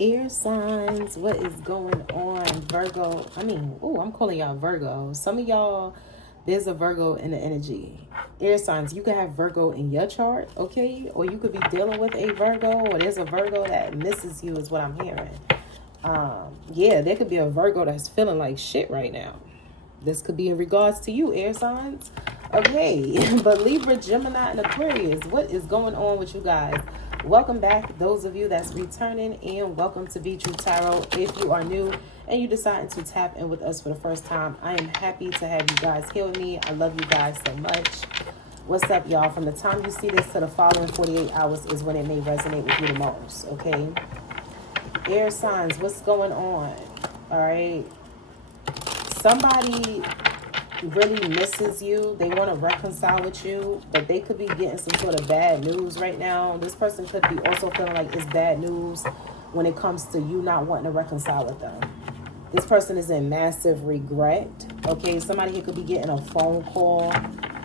Air signs, what is going on, Virgo? I'm calling y'all Virgo. Some of y'all, there's a Virgo in the energy. Air signs, you could have Virgo in your chart, okay? Or you could be dealing with a Virgo, or there's a Virgo that misses you, is what I'm hearing. Yeah, there could be a Virgo that's feeling like shit right now. This could be in regards to you, air signs. Okay, but Libra, Gemini, and Aquarius, what is going on with you guys? Welcome back, those of you that's returning, and welcome to Be True Tarot. If you are new and you decided to tap in with us for the first time, I am happy to have you guys here with me. I love you guys so much. What's up, y'all? From the time you see this to the following 48 hours is when it may resonate with you the most, okay? Air signs, what's going on? All right. Somebody really misses you. They want to reconcile with you, but they could be getting some sort of bad news right now. This person could be also feeling like it's bad news when it comes to you not wanting to reconcile with them. This person is in massive regret. Okay, somebody here could be getting a phone call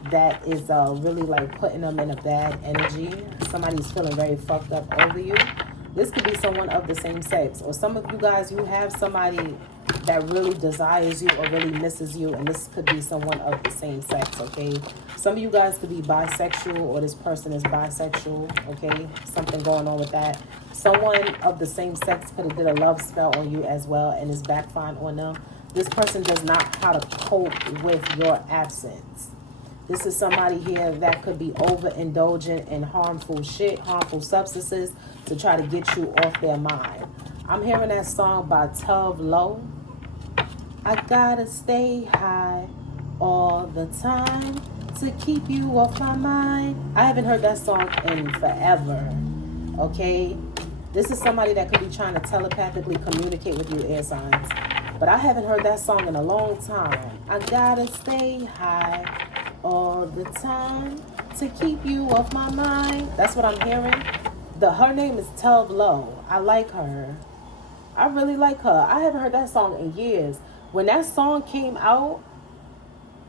that is really like putting them in a bad energy. Somebody's feeling very fucked up over you. This could be someone of the same sex, or some of you guys, you have somebody that really desires you or really misses you, and this could be someone of the same sex, okay? Some of you guys could be bisexual, or this person is bisexual, okay? Something going on with that. Someone of the same sex could have did a love spell on you as well, and is backfiring on them. This person does not know how to cope with your absence. This is somebody here that could be overindulgent in harmful shit, harmful substances to try to get you off their mind. I'm hearing that song by Tove Lo. I gotta stay high all the time to keep you off my mind. I haven't heard that song in forever, okay? This is somebody that could be trying to telepathically communicate with you, air signs. But I haven't heard that song in a long time. I gotta stay high all the time to keep you off my mind. That's what I'm hearing. Her name is Tove Lo. I like her. I really like her. I haven't heard that song in years. When that song came out,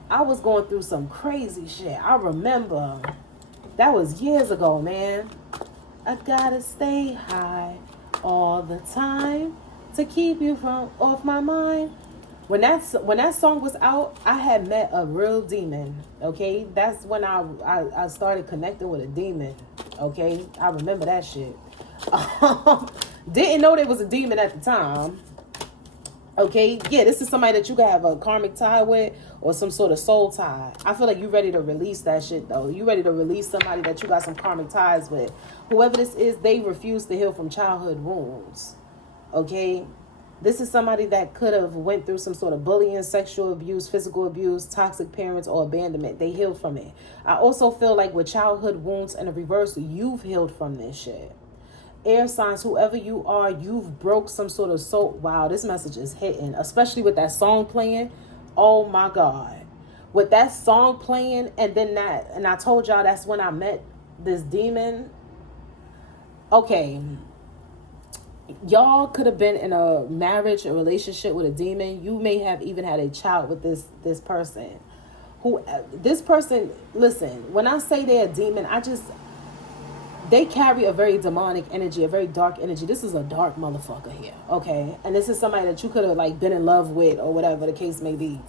I was going through some crazy shit. I remember. That was years ago, man. I gotta stay high all the time to keep you from off my mind. When that song was out, I had met a real demon, okay? That's when I started connecting with a demon, okay? I remember that shit. Didn't know there was a demon at the time, okay? Yeah, this is somebody that you can have a karmic tie with or some sort of soul tie. I feel like you're ready to release that shit, though. You ready to release somebody that you got some karmic ties with. Whoever this is, they refuse to heal from childhood wounds, okay? This is somebody that could have went through some sort of bullying, sexual abuse, physical abuse, toxic parents, or abandonment. They healed from it. I also feel like with childhood wounds and the reverse, you've healed from this shit. Air signs, whoever you are, you've broke some sort of soul. Wow, this message is hitting, especially with that song playing. Oh my God. With that song playing, and then that, and I told y'all that's when I met this demon. Okay. Y'all could have been in a marriage, a relationship with a demon. You may have even had a child with this person. This person, listen, when I say they're a demon, they carry a very demonic energy, a very dark energy. This is a dark motherfucker here, okay? And this is somebody that you could have like been in love with or whatever the case may be.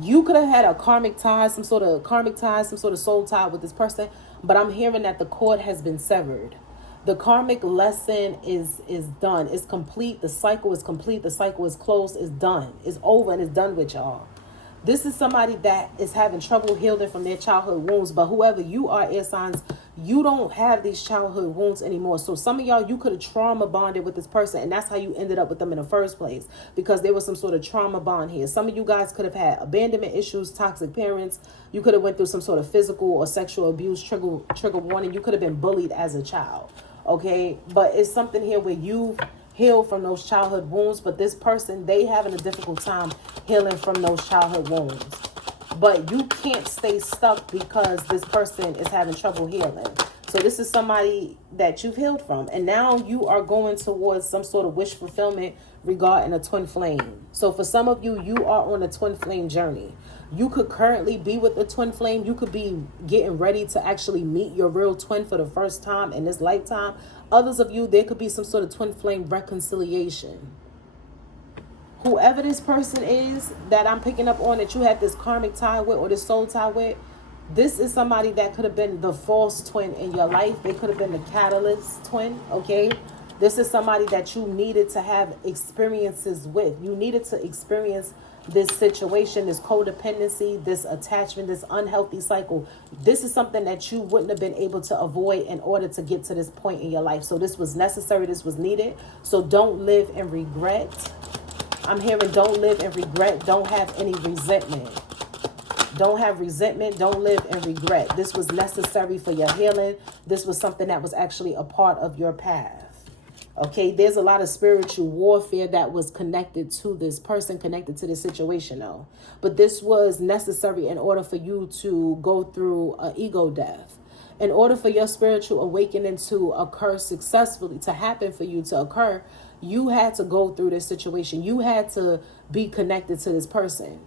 You could have had a karmic tie, some sort of soul tie with this person, but I'm hearing that the cord has been severed. The karmic lesson is done. It's complete. The cycle is complete. The cycle is closed. It's done. It's over and it's done with, y'all. This is somebody that is having trouble healing from their childhood wounds. But whoever you are, air signs, you don't have these childhood wounds anymore. So some of y'all, you could have trauma bonded with this person. And that's how you ended up with them in the first place. Because there was some sort of trauma bond here. Some of you guys could have had abandonment issues, toxic parents. You could have went through some sort of physical or sexual abuse, trigger warning. You could have been bullied as a child. Okay, but it's something here where you've healed from those childhood wounds, but this person, they having a difficult time healing from those childhood wounds. But you can't stay stuck because this person is having trouble healing. So this is somebody that you've healed from, and now you are going towards some sort of wish fulfillment regarding a twin flame. So for some of you, you are on a twin flame journey. You could currently be with a twin flame. You could be getting ready to actually meet your real twin for the first time in this lifetime. others of you, there could be some sort of twin flame reconciliation. Whoever this person is that I'm picking up on, that you had this karmic tie with or this soul tie with, this is somebody that could have been the false twin in your life. They could have been the catalyst twin, okay? This is somebody that you needed to have experiences with. You needed to experience this situation, this codependency, this attachment, this unhealthy cycle. This is something that you wouldn't have been able to avoid in order to get to this point in your life. So this was necessary. This was needed. So don't live in regret. I'm hearing don't live in regret. Don't have any resentment. Don't have resentment. Don't live in regret. This was necessary for your healing. This was something that was actually a part of your path. Okay, there's a lot of spiritual warfare that was connected to this person, connected to this situation, though. But this was necessary in order for you to go through an ego death. In order for your spiritual awakening to occur successfully, to happen for you to occur, you had to go through this situation. You had to be connected to this person.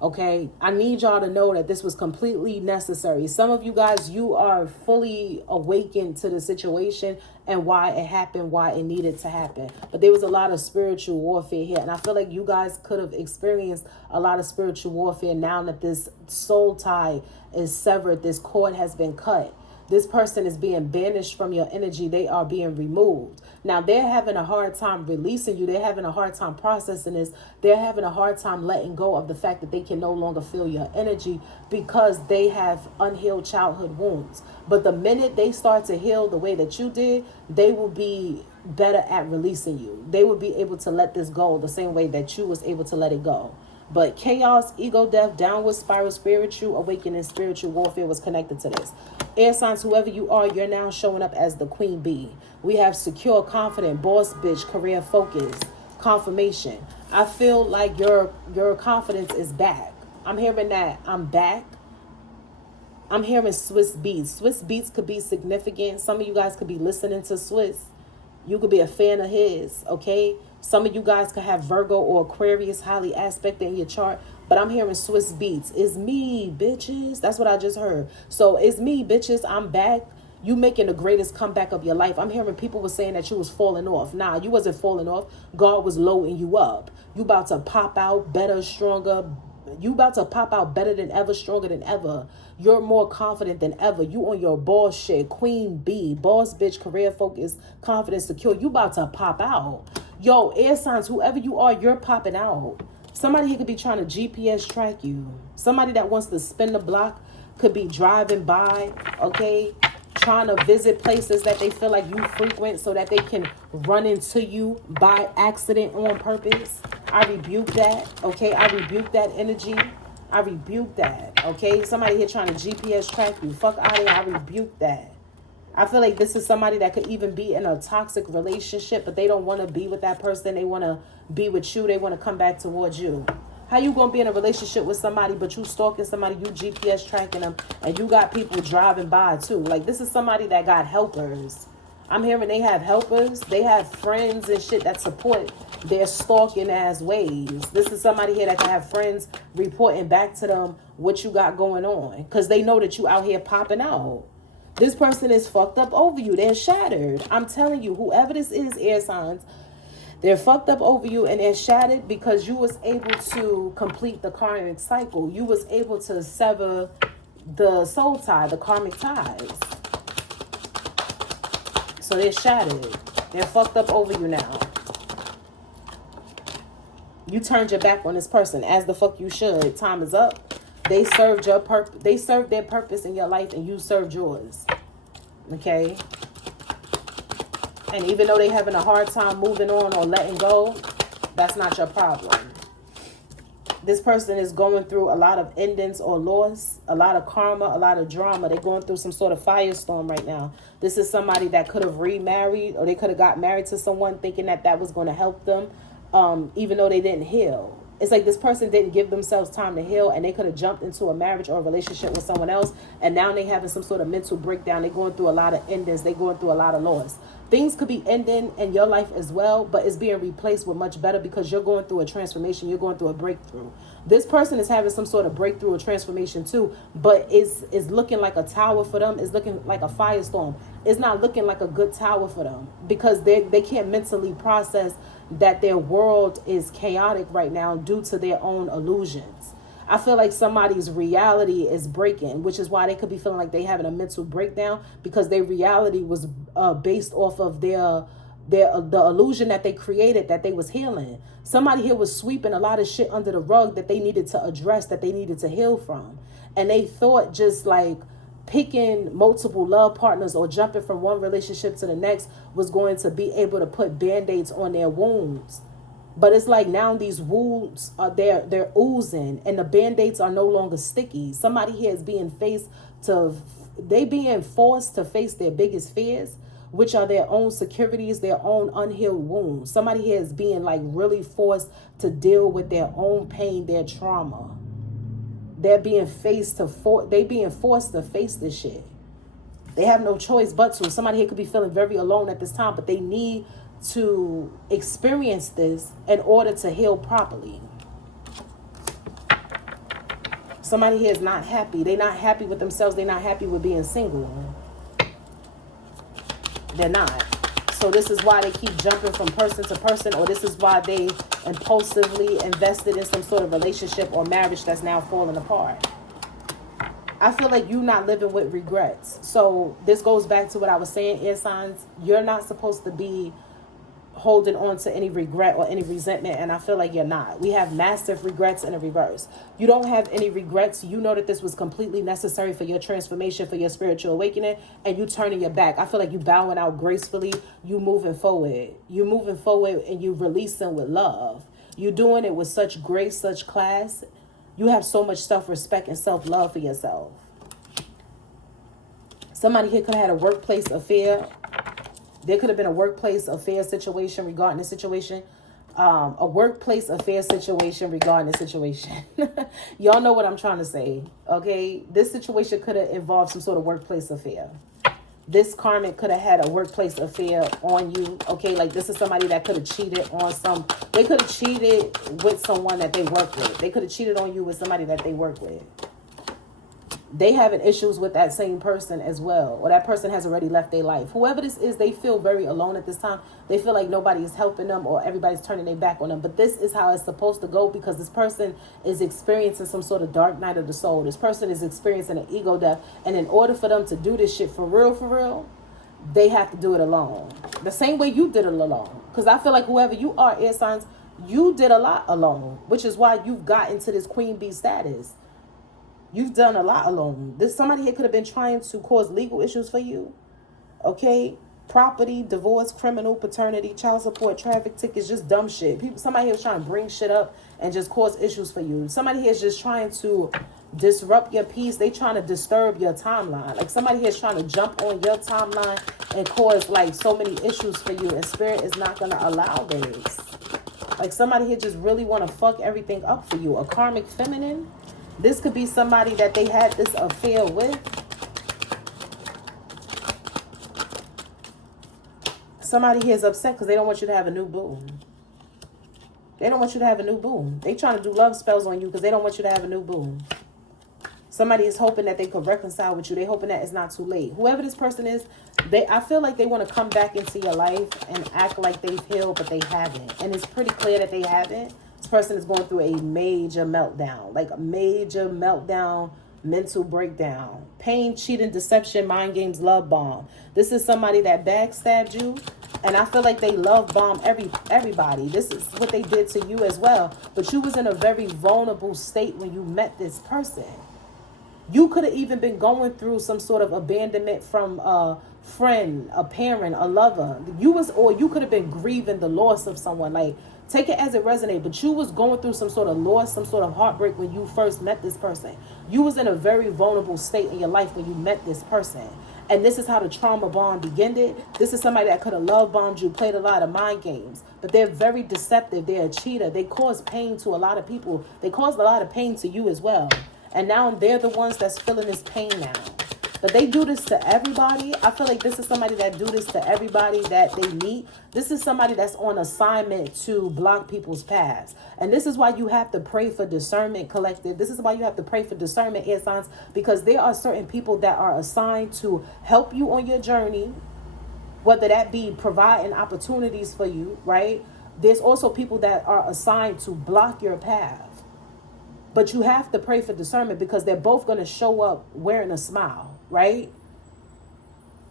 Okay, I need y'all to know that this was completely necessary. Some of you guys, you are fully awakened to the situation and why it happened, why it needed to happen. But there was a lot of spiritual warfare here. And I feel like you guys could have experienced a lot of spiritual warfare now that this soul tie is severed, this cord has been cut. This person is being banished from your energy. They are being removed. Now, they're having a hard time releasing you. They're having a hard time processing this. They're having a hard time letting go of the fact that they can no longer feel your energy because they have unhealed childhood wounds. But the minute they start to heal the way that you did, they will be better at releasing you. They will be able to let this go the same way that you was able to let it go. But chaos, ego death, downward spiral, spiritual awakening, spiritual warfare was connected to this. Air signs, whoever you are, you're now showing up as the queen bee. We have secure, confident, boss bitch, career focus, confirmation. I feel like your confidence is back. I'm hearing that I'm back. I'm hearing Swiss beats. Swiss beats could be significant. Some of you guys could be listening to Swiss. You could be a fan of his, okay? Some of you guys could have Virgo or Aquarius highly aspected in your chart. But I'm hearing Swiss beats. It's me, bitches. That's what I just heard. So it's me, bitches. I'm back. You making the greatest comeback of your life. I'm hearing people were saying that you was falling off. Nah, you wasn't falling off. God was loading you up. You about to pop out better, stronger. You about to pop out better than ever, stronger than ever. You're more confident than ever. You on your boss shit. Queen bee, boss bitch, career focus, confidence, secure. You about to pop out. Yo, air signs, whoever you are, you're popping out. Somebody here could be trying to GPS track you. Somebody that wants to spin the block could be driving by, okay? Trying to visit places that they feel like you frequent so that they can run into you by accident on purpose. I rebuke that, okay? I rebuke that energy. I rebuke that, okay? Somebody here trying to GPS track you. Fuck out of here. I rebuke that. I feel like this is somebody that could even be in a toxic relationship, but they don't want to be with that person. They want to be with you. They want to come back towards you. How you going to be in a relationship with somebody, but you stalking somebody, you GPS tracking them, and you got people driving by too? Like, this is somebody that got helpers. I'm hearing they have helpers. They have friends and shit that support their stalking ass ways. This is somebody here that can have friends reporting back to them what you got going on because they know that you out here popping out. This person is fucked up over you. They're shattered. I'm telling you, whoever this is, air signs, they're fucked up over you and they're shattered because you was able to complete the karmic cycle. You was able to sever the soul tie, the karmic ties. So they're shattered. They're fucked up over you now. You turned your back on this person as the fuck you should. Time is up. They served your purpose. They served their purpose in your life, and you served yours. Okay. And even though they having a hard time moving on or letting go, that's not your problem. This person is going through a lot of endings or loss, a lot of karma, a lot of drama. They're going through some sort of firestorm right now. This is somebody that could have remarried, or they could have got married to someone thinking that that was going to help them, even though they didn't heal. It's like this person didn't give themselves time to heal, and they could have jumped into a marriage or a relationship with someone else, and now they having some sort of mental breakdown. They're going through a lot of endings. They're going through a lot of loss. Things could be ending in your life as well, but it's being replaced with much better because you're going through a transformation. You're going through a breakthrough. This person is having some sort of breakthrough or transformation too, but it's looking like a tower for them. It's looking like a firestorm. It's not looking like a good tower for them because they can't mentally process that their world is chaotic right now due to their own illusions. I feel like somebody's reality is breaking, which is why they could be feeling like they having a mental breakdown because their reality was based off of the illusion that they created that they was healing. Somebody here was sweeping a lot of shit under the rug that they needed to address, that they needed to heal from. And they thought just like picking multiple love partners or jumping from one relationship to the next was going to be able to put band-aids on their wounds. But it's like now these wounds are they're oozing and the band-aids are no longer sticky. Somebody here is being being forced to face their biggest fears, which are their own securities, their own unhealed wounds. Somebody here is being like really forced to deal with their own pain, their trauma. They're being forced to face this shit. They have no choice but to. Somebody here could be feeling very alone at this time, but they need to experience this in order to heal properly. Somebody here is not happy. They're not happy with themselves. They're not happy with being single. They're not. So this is why they keep jumping from person to person, or this is why they impulsively invested in some sort of relationship or marriage that's now falling apart. I feel like you're not living with regrets. So this goes back to what I was saying, air signs. You're not supposed to be holding on to any regret or any resentment, and I feel like you're not. We have massive regrets in the reverse. You don't have any regrets. You know that this was completely necessary for your transformation, for your spiritual awakening, and you turning your back. I feel like you bowing out gracefully. You moving forward. You moving forward and you releasing with love. You doing it with such grace, such class. You have so much self-respect and self-love for yourself. Somebody here could have had a workplace affair. There could have been a workplace affair situation regarding the situation. A workplace affair situation regarding the situation. Y'all know what I'm trying to say, okay? This situation could have involved some sort of workplace affair. This karmic could have had a workplace affair on you, okay? Like this is somebody that could have cheated on they could have cheated with someone that they work with. They could have cheated on you with somebody that they work with. They having issues with that same person as well, or that person has already left their life. Whoever this is, they feel very alone at this time. They feel like nobody is helping them or everybody's turning their back on them. But this is how it's supposed to go because this person is experiencing some sort of dark night of the soul. This person is experiencing an ego death. And in order for them to do this shit for real, they have to do it alone. The same way you did it alone. Because I feel like whoever you are, air signs, you did a lot alone, which is why you've got into this queen bee status. You've done a lot alone. Somebody here could have been trying to cause legal issues for you. Okay? Property, divorce, criminal, paternity, child support, traffic tickets, just dumb shit. Somebody here is trying to bring shit up and just cause issues for you. Somebody here is just trying to disrupt your peace. They trying to disturb your timeline. Like somebody here is trying to jump on your timeline and cause like so many issues for you. And spirit is not going to allow this. Like somebody here just really want to fuck everything up for you. A karmic feminine. This could be somebody that they had this affair with. Somebody here is upset because they don't want you to have a new boo. They don't want you to have a new boo. They trying to do love spells on you because they don't want you to have a new boo. Somebody is hoping that they could reconcile with you. They hoping that it's not too late. Whoever this person is, I feel like they want to come back into your life and act like they've healed, but they haven't. And it's pretty clear that they haven't. This person is going through a major meltdown, like a major meltdown, mental breakdown, pain, cheating, deception, mind games, love bomb. This is somebody that backstabbed you, and I feel like they love bomb everybody. This is what they did to you as well, but you was in a very vulnerable state when you met this person. You could have even been going through some sort of abandonment from a friend, a parent, a lover. Or you could have been grieving the loss of someone. Like, take it as it resonates, but you was going through some sort of loss, some sort of heartbreak when you first met this person. You was in a very vulnerable state in your life when you met this person. And this is how the trauma bond began. This is somebody that could have love bombed you, played a lot of mind games. But they're very deceptive. They're a cheater. They cause pain to a lot of people. They caused a lot of pain to you as well. And now they're the ones that's feeling this pain now. But they do this to everybody. I feel like this is somebody that do this to everybody that they meet. This is somebody that's on assignment to block people's paths. And this is why you have to pray for discernment, collective. This is why you have to pray for discernment, air signs, because there are certain people that are assigned to help you on your journey, whether that be providing opportunities for you, right? There's also people that are assigned to block your path. But you have to pray for discernment because they're both going to show up wearing a smile, right?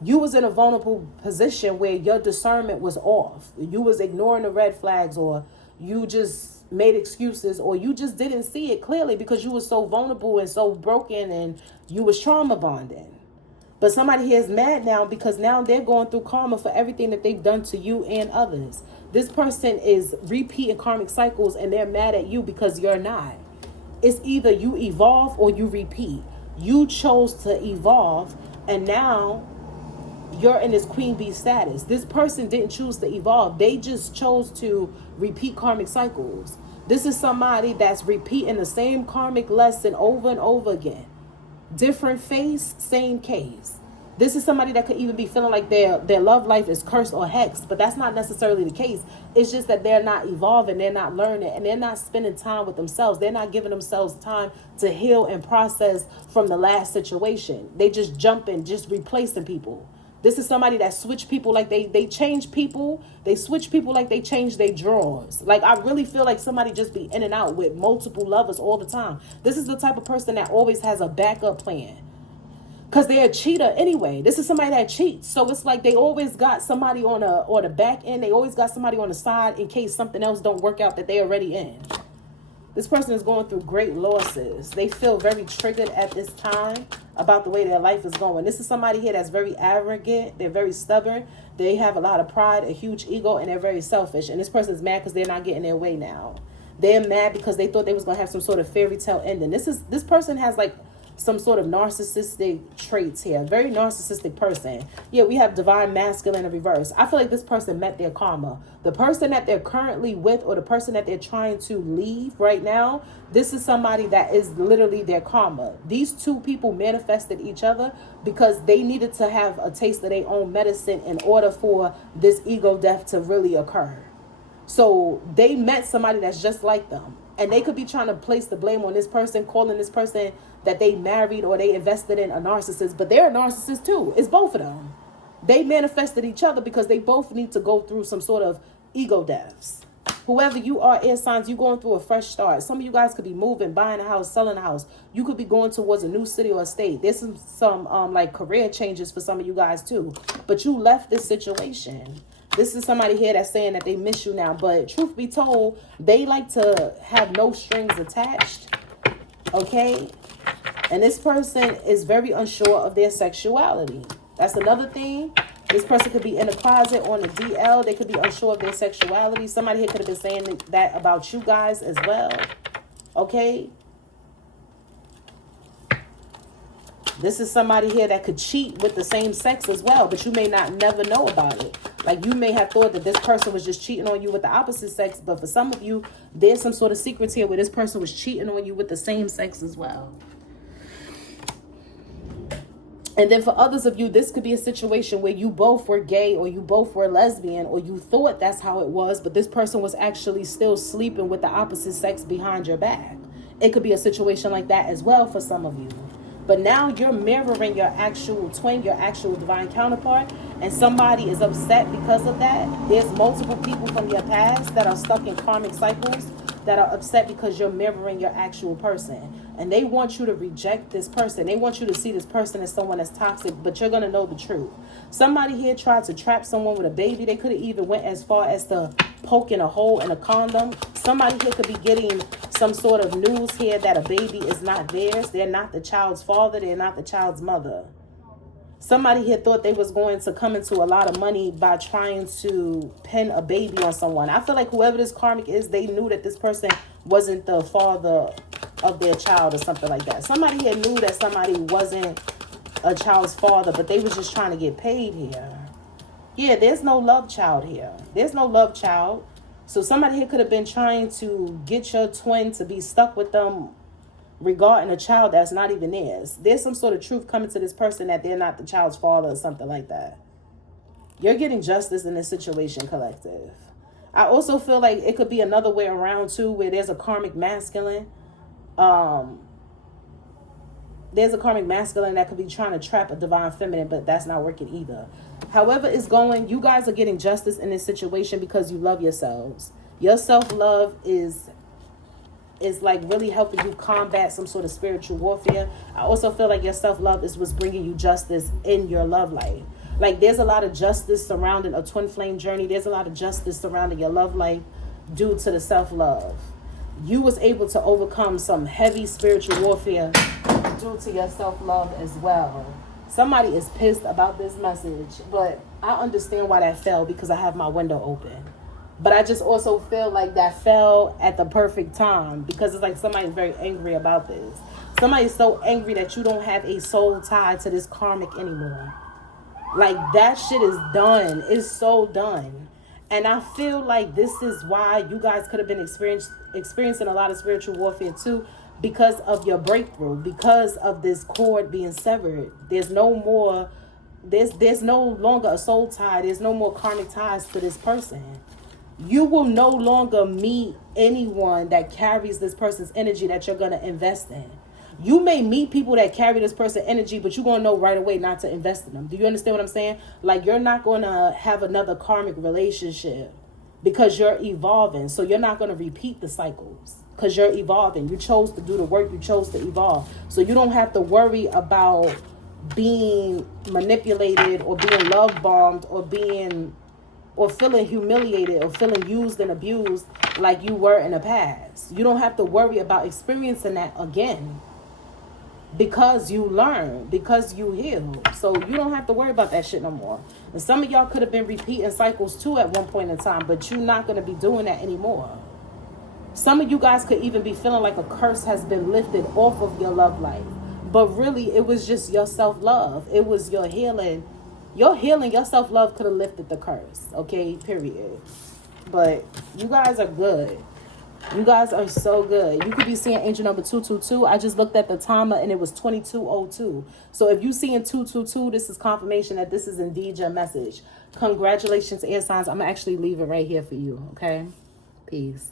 You was in a vulnerable position where your discernment was off. You was ignoring the red flags, or you just made excuses, or you just didn't see it clearly because you were so vulnerable and so broken and you was trauma bonding. But somebody here is mad now because now they're going through karma for everything that they've done to you and others. This person is repeating karmic cycles and they're mad at you because you're not. It's either you evolve or you repeat. You chose to evolve, and now you're in this queen bee status. This person didn't choose to evolve. They just chose to repeat karmic cycles. This is somebody that's repeating the same karmic lesson over and over again. Different face, same case. This is somebody that could even be feeling like their love life is cursed or hexed, but that's not necessarily the case. It's just that they're not evolving, they're not learning, and they're not spending time with themselves. They're not giving themselves time to heal and process from the last situation. They just jumping, just replacing people. This is somebody that switch people like they change people. They switch people like they change their drawers. Like, I really feel like somebody just be in and out with multiple lovers all the time. This is the type of person that always has a backup plan. Because they're a cheater anyway. This is somebody that cheats. So it's like they always got somebody on the back end. They always got somebody on the side in case something else don't work out that they're already in. This person is going through great losses. They feel very triggered at this time about the way their life is going. This is somebody here that's very arrogant. They're very stubborn. They have a lot of pride, a huge ego, and they're very selfish. And this person is mad because they're not getting their way now. They're mad because they thought they was going to have some sort of fairy tale ending. This person has like some sort of narcissistic traits here. Very narcissistic person. Yeah, we have divine masculine in reverse. I feel like this person met their karma. The person that they're currently with, or the person that they're trying to leave right now, this is somebody that is literally their karma. These two people manifested each other because they needed to have a taste of their own medicine in order for this ego death to really occur. So they met somebody that's just like them. And they could be trying to place the blame on this person, calling this person that they married or they invested in a narcissist. But they're a narcissist too. It's both of them. They manifested each other because they both need to go through some sort of ego deaths. Whoever you are, air signs, you're going through a fresh start. Some of you guys could be moving, buying a house, selling a house. You could be going towards a new city or state. There's some like career changes for some of you guys too. But you left this situation. This is somebody here that's saying that they miss you now. But truth be told, they like to have no strings attached. Okay? And this person is very unsure of their sexuality. That's another thing. This person could be in a closet on the DL. They could be unsure of their sexuality. Somebody here could have been saying that about you guys as well. Okay? This is somebody here that could cheat with the same sex as well, but you may never know about it. Like, you may have thought that this person was just cheating on you with the opposite sex, but for some of you, there's some sort of secrets here where this person was cheating on you with the same sex as well. And then for others of you, this could be a situation where you both were gay or you both were lesbian, or you thought that's how it was, but this person was actually still sleeping with the opposite sex behind your back. It could be a situation like that as well for some of you. But now you're mirroring your actual twin, your actual divine counterpart, and somebody is upset because of that. There's multiple people from your past that are stuck in karmic cycles that are upset because you're mirroring your actual person. And they want you to reject this person. They want you to see this person as someone that's toxic, but you're going to know the truth. Somebody here tried to trap someone with a baby. They could have even went as far as to poking a hole in a condom. Somebody here could be getting some sort of news here that a baby is not theirs. They're not the child's father. They're not the child's mother. Somebody here thought they was going to come into a lot of money by trying to pin a baby on someone. I feel like whoever this karmic is, they knew that this person wasn't the father of their child or something like that. Somebody here knew that somebody wasn't a child's father, but they was just trying to get paid here. Yeah, there's no love child here. There's no love child. So somebody here could have been trying to get your twin to be stuck with them regarding a child that's not even theirs. There's some sort of truth coming to this person that they're not the child's father or something like that. You're getting justice in this situation, collective. I also feel like it could be another way around too, where there's a karmic masculine. There's a karmic masculine that could be trying to trap a divine feminine, but that's not working either. However it's going, you guys are getting justice in this situation because you love yourselves. Your self-love is like really helping you combat some sort of spiritual warfare. I also feel like your self-love is what's bringing you justice in your love life. Like there's a lot of justice surrounding a twin flame journey. There's a lot of justice surrounding your love life due to the self-love. You was able to overcome some heavy spiritual warfare due to your self-love as well. Somebody is pissed about this message, but I understand why that fell because I have my window open. But I just also feel like that fell at the perfect time because it's like somebody's very angry about this. Somebody's so angry that you don't have a soul tie to this karmic anymore. Like that shit is done. It's so done. And I feel like this is why you guys could have been experiencing a lot of spiritual warfare too, because of your breakthrough, because of this cord being severed. There's no more, there's no longer a soul tie. There's no more karmic ties to this person. You will no longer meet anyone that carries this person's energy that you're going to invest in. You may meet people that carry this person's energy, but you're going to know right away not to invest in them. Do you understand what I'm saying? Like you're not going to have another karmic relationship because you're evolving. So you're not going to repeat the cycles because you're evolving. You chose to do the work. You chose to evolve. So you don't have to worry about being manipulated or being love bombed or feeling humiliated or feeling used and abused like you were in the past. You don't have to worry about experiencing that again because you learn, because you heal. So you don't have to worry about that shit no more. And some of y'all could have been repeating cycles too at one point in time, but you're not going to be doing that anymore. Some of you guys could even be feeling like a curse has been lifted off of your love life. But really, it was just your self-love. It was your healing. Your healing, your self-love could have lifted the curse. Okay, period. But you guys are good. You guys are so good. You could be seeing angel number 222. I just looked at the timer and it was 22:02. So if you're seeing 222, this is confirmation that this is indeed your message. Congratulations, air signs. I'm going to actually leave it right here for you. Okay? Peace.